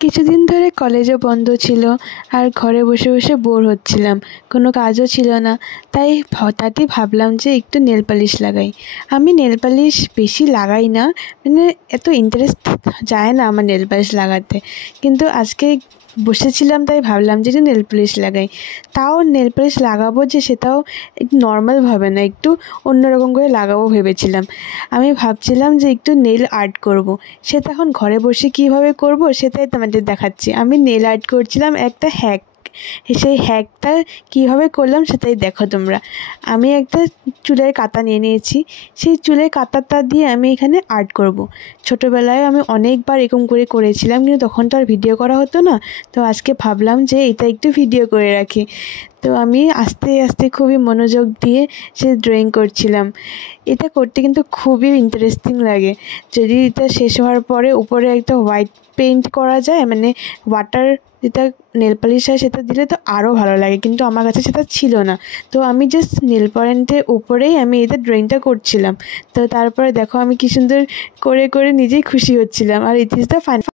কিছুদিন ধরে কলেজও বন্ধ ছিল আর ঘরে বসে বসে বোর হচ্ছিলাম, কোনো কাজও ছিল না। তাই হঠাৎই ভাবলাম যে একটু নেল পালিশ লাগাই। আমি নেল পালিশ বেশি লাগাই না, মানে এত ইন্টারেস্ট যায় না আমার নেল পালিশ লাগাতে, কিন্তু আজকে বসেছিলাম তাই ভাবলাম যে একটু নেল পালিশ লাগাই। তাও নেল পালিশ লাগাবো যে সেটাও একটু নর্মালভাবে না, একটু অন্যরকম করে লাগাবো ভেবেছিলাম। আমি ভাবছিলাম যে একটু নেল আর্ট করব। সেটা এখন ঘরে বসে কীভাবে করব সেটাই তোমাদের দেখাচ্ছি। আমি নেল আর্ট করছিলাম একটা হ্যাক, সেই হ্যাকটা কীভাবে করলাম সেটাই দেখো তোমরা। আমি একটা চুলের কাঁটা নিয়ে নিয়েছি, সেই চুলের কাঁটাটা দিয়ে আমি এখানে আর্ট করব। ছোটোবেলায় আমি অনেকবার এরকম করে করেছিলাম, কিন্তু তখন তো আর ভিডিও করা হতো না। তো আজকে ভাবলাম যে এটা একটু ভিডিও করে রাখি। তো আমি আস্তে আস্তে খুবই মনোযোগ দিয়ে সে ড্রয়িং করছিলাম। এটা করতে কিন্তু খুবই ইন্টারেস্টিং লাগে। যদি এটা শেষ হওয়ার পরে উপরে একটা হোয়াইট পেইন্ট করা যায়, মানে ওয়াটার যেটা নেল পালিশ হয় সেটা দিলে তো আরও ভালো লাগে, কিন্তু আমার কাছে সেটা ছিল না। তো আমি জাস্ট নেল পয়েন্টের উপরেই আমি এটা ড্রয়িংটা করছিলাম। তো তারপরে দেখো আমি কী সুন্দর করে করে নিজেই খুশি হচ্ছিলাম। আর ইট ইজ দ্য ফাইনাল।